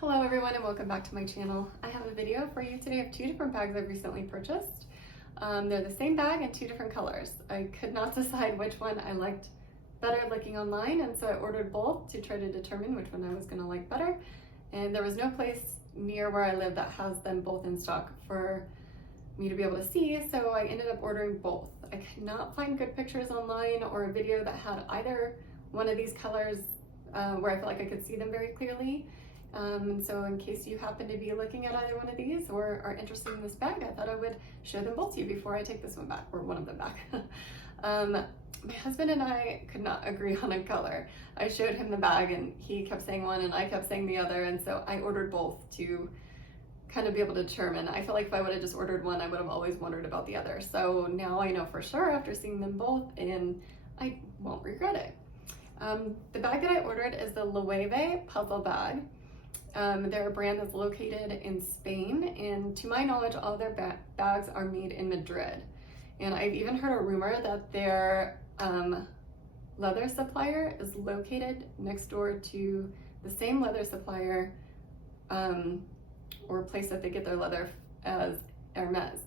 Hello everyone and welcome back to my channel. I have a video for you today of two different bags I've recently purchased. They're the same bag in two different colors. I could not decide which one I liked better looking online, and so I ordered both to try to determine which one I was going to like better. And there was no place near where I live that has them both in stock for me to be able to see, so I ended up ordering both. I could not find good pictures online or a video that had either one of these colors where I felt like I could see them very clearly. And so in case you happen to be looking at either one of these or are interested in this bag, I thought I would show them both to you before I take this one back, or one of them back. My husband and I could not agree on a color. I showed him the bag and he kept saying one and I kept saying the other, and so I ordered both to kind of be able to determine. I feel like if I would have just ordered one, I would have always wondered about the other. So now I know for sure after seeing them both, and I won't regret it. The bag that I ordered is the Loewe Puzzle Bag. They're a brand that's located in Spain, and to my knowledge, all their bags are made in Madrid. And I've even heard a rumor that their leather supplier is located next door to the same leather supplier or place that they get their leather as Hermes.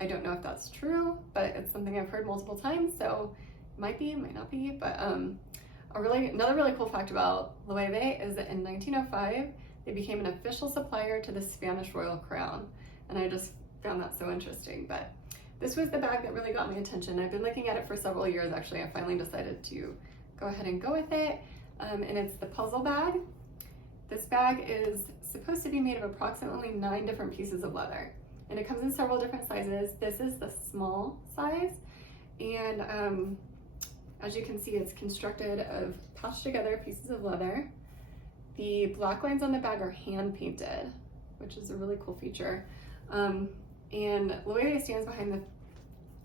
I don't know if that's true, but it's something I've heard multiple times, so it might be, it might not be. But another really cool fact about Loewe is that in 1905, they became an official supplier to the Spanish royal crown, and I just found that so interesting. But this was the bag that really got my attention. I've been looking at it for several years, actually. I finally decided to go ahead and go with it, and it's the Puzzle Bag. This bag is supposed to be made of approximately 9 different pieces of leather, and it comes in several different sizes. This is the small size, and as you can see, it's constructed of patched together pieces of leather. The black lines on the bag are hand painted, which is a really cool feature. And Loewe stands behind the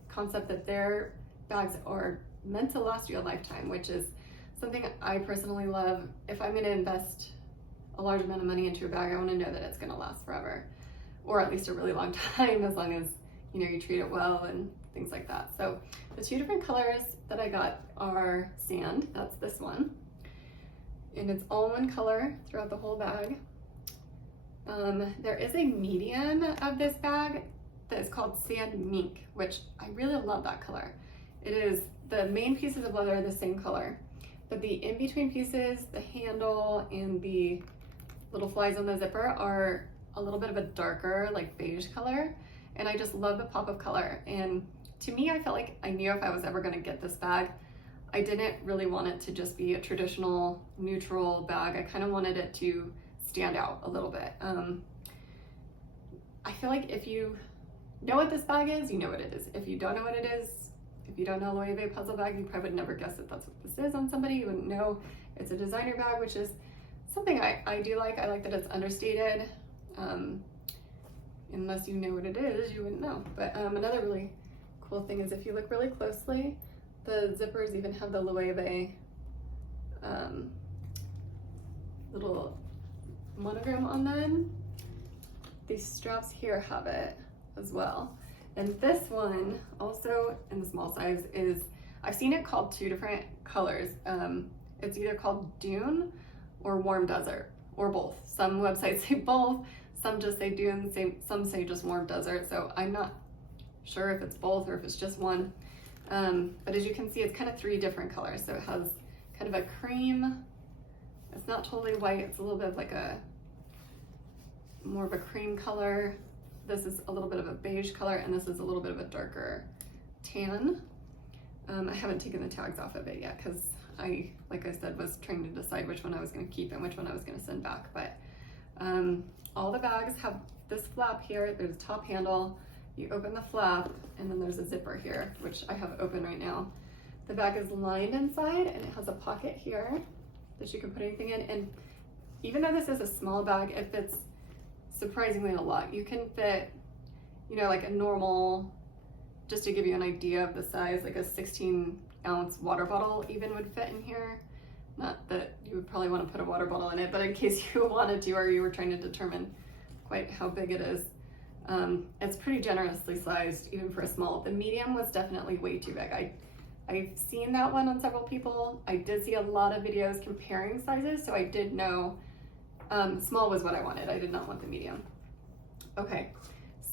concept that their bags are meant to last you a lifetime, which is something I personally love. If I'm going to invest a large amount of money into a bag, I want to know that it's going to last forever, or at least a really long time, as long as you treat it well and things like that. So the two different colors that I got are sand, that's this one, and it's all one color throughout the whole bag. There is a medium of this bag that is called sand mink, which I really love that color. It is, the main pieces of leather are the same color, but the in-between pieces, the handle and the little flies on the zipper are a little bit of a darker, like beige color, and I just love the pop of color. And to me, I felt like I knew if I was ever going to get this bag, I didn't really want it to just be a traditional neutral bag. I kind of wanted it to stand out a little bit. I feel like if you know what this bag is, you know what it is. If you don't know what it is, if you don't know Loewe Puzzle Bag, you probably would never guess that that's what this is on somebody. You wouldn't know it's a designer bag, which is something I do like. I like that it's understated. Unless you know what it is, you wouldn't know. But another really cool thing is if you look really closely, the zippers even have the Loewe little monogram on them. These straps here have it as well. And this one, also in the small size, is, I've seen it called 2 different colors. It's either called Dune or Warm Desert, or both. Some websites say both, some just say Dune, some say just Warm Desert, so I'm not sure if it's both or if it's just one. But as you can see, it's kind of 3 different colors. So it has kind of a cream, it's not totally white, it's a little bit of like a more of a cream color. This is a little bit of a beige color, and this is a little bit of a darker tan. I haven't taken the tags off of it yet because I, like I said, was trying to decide which one I was going to keep and which one I was going to send back. But all the bags have this flap here. There's a top handle. You open the flap, and then there's a zipper here, which I have open right now. The bag is lined inside, and it has a pocket here that you can put anything in. And even though this is a small bag, it fits surprisingly a lot. You can fit, like a normal, just to give you an idea of the size, like a 16-ounce water bottle even would fit in here. Not that you would probably want to put a water bottle in it, but in case you wanted to, or you were trying to determine quite how big it is. It's pretty generously sized, even for a small. The medium was definitely way too big. I've seen that one on several people. I did see a lot of videos comparing sizes, so I did know Small was what I wanted. I did not want the medium. Okay,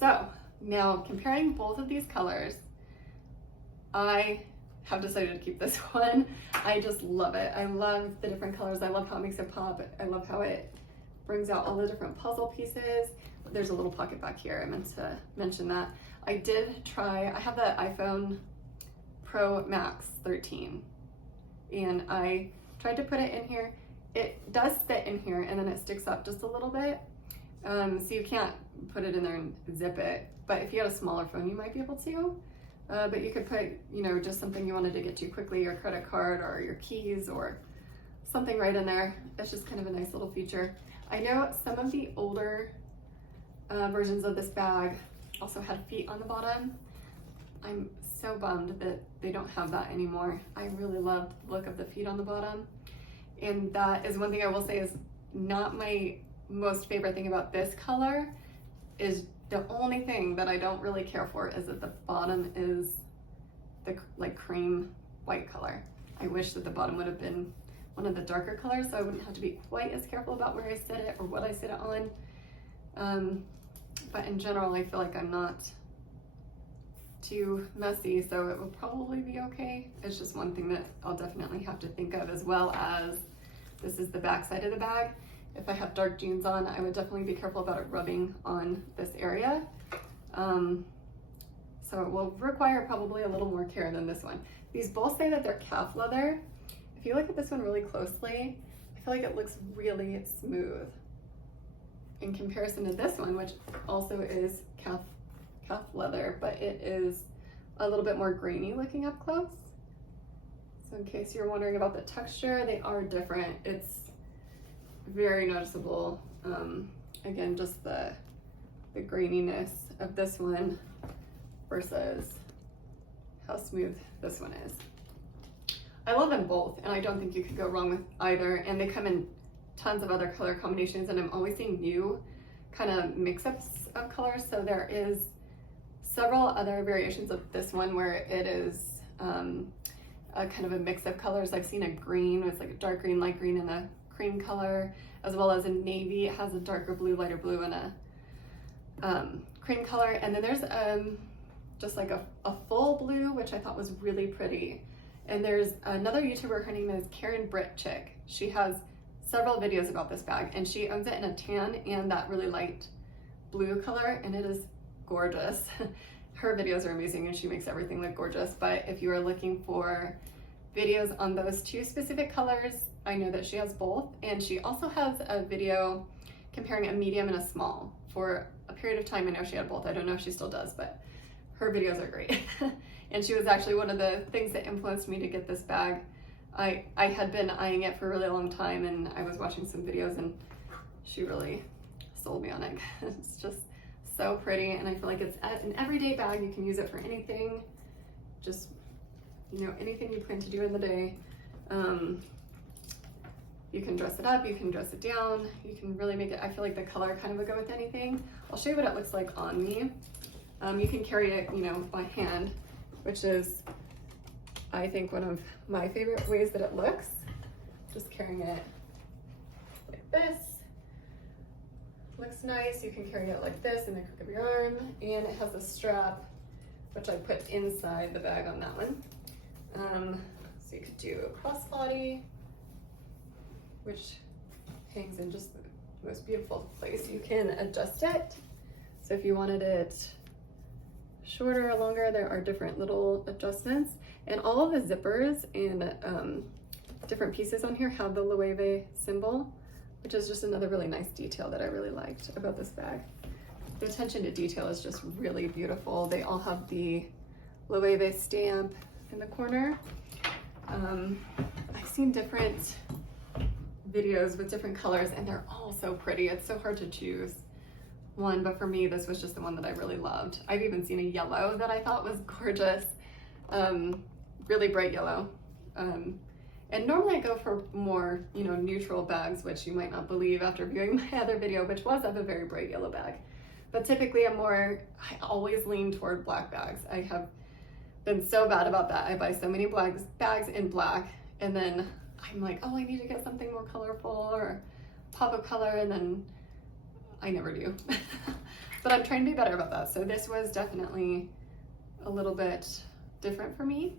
so now comparing both of these colors, I have decided to keep this one. I just love it. I love the different colors. I love how it makes it pop. I love how it brings out all the different puzzle pieces. There's a little pocket back here. I meant to mention that. I did try, I have the iPhone Pro Max 13 and I tried to put it in here. It does fit in here and then it sticks up just a little bit. So you can't put it in there and zip it. But if you had a smaller phone, you might be able to. But you could put, you know, just something you wanted to get to quickly, your credit card or your keys or something right in there. It's just kind of a nice little feature. I know some of the older versions of this bag also had feet on the bottom. I'm so bummed that they don't have that anymore. I really loved the look of the feet on the bottom. And that is one thing I will say is not my most favorite thing about this color. Is the only thing that I don't really care for is that the bottom is the like cream white color. I wish that the bottom would have been one of the darker colors so I wouldn't have to be quite as careful about where I sit it or what I sit it on. But in general, I feel like I'm not too messy, so it will probably be okay. It's just one thing that I'll definitely have to think of, as well as this is the back side of the bag. If I have dark jeans on, I would definitely be careful about it rubbing on this area. So it will require probably a little more care than this one. These both say that they're calf leather. If you look at this one really closely, I feel like it looks really smooth in comparison to this one, which also is calf leather, but it is a little bit more grainy looking up close. So in case you're wondering about the texture, they are different. It's very noticeable. Again, just the graininess of this one versus how smooth this one is. I love them both, and I don't think you could go wrong with either. And they come in tons of other color combinations, and I'm always seeing new kind of mix-ups of colors. So there is several other variations of this one where it is a kind of a mix of colors. I've seen a green, it's like a dark green, light green, and a cream color, as well as a navy. It has a darker blue, lighter blue, and a cream color. And then there's just like a full blue, which I thought was really pretty. And there's another YouTuber, her name is Karen Britt Chick. She has several videos about this bag, and she owns it in a tan and that really light blue color, and it is gorgeous. Her videos are amazing and she makes everything look gorgeous. But if you are looking for videos on those two specific colors, I know that she has both, and she also has a video comparing a medium and a small. For a period of time, I know she had both. I don't know if she still does, but her videos are great. And she was actually one of the things that influenced me to get this bag. I had been eyeing it for a really long time, and I was watching some videos, and she really sold me on it. It's just so pretty, and I feel like it's an everyday bag. You can use it for anything, just, you know, anything you plan to do in the day. You can dress it up, you can dress it down, you can really make it, I feel like the color kind of would go with anything. I'll show you what it looks like on me. You can carry it, you know, by hand, which is, I think, one of my favorite ways that it looks. Just carrying it like this. Looks nice. You can carry it like this in the crook of your arm, and it has a strap, which I put inside the bag on that one. So you could do a crossbody, which hangs in just the most beautiful place. You can adjust it. So if you wanted it shorter or longer, there are different little adjustments. And all of the zippers and different pieces on here have the Loewe symbol, which is just another really nice detail that I really liked about this bag. The attention to detail is just really beautiful. They all have the Loewe stamp in the corner. I've seen different videos with different colors, and they're all so pretty. It's so hard to choose one, but for me, this was just the one that I really loved. I've even seen a yellow that I thought was gorgeous, really bright yellow. And normally I go for more, you know, neutral bags, which you might not believe after viewing my other video, which was of a very bright yellow bag. But typically I always lean toward black bags. I have been so bad about that. I buy so many bags in black, and then I'm like, oh, I need to get something more colorful, or pop of color and then I never do. But I'm trying to be better about that. So this was definitely a little bit different for me.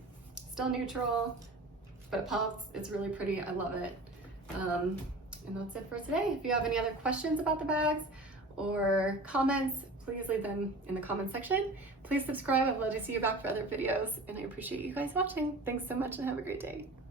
Still neutral, but it pops. It's really pretty. I love it. And that's it for today. If you have any other questions about the bags or comments, please leave them in the comment section. Please subscribe. I'd love to see you back for other videos, and I appreciate you guys watching. Thanks so much and have a great day.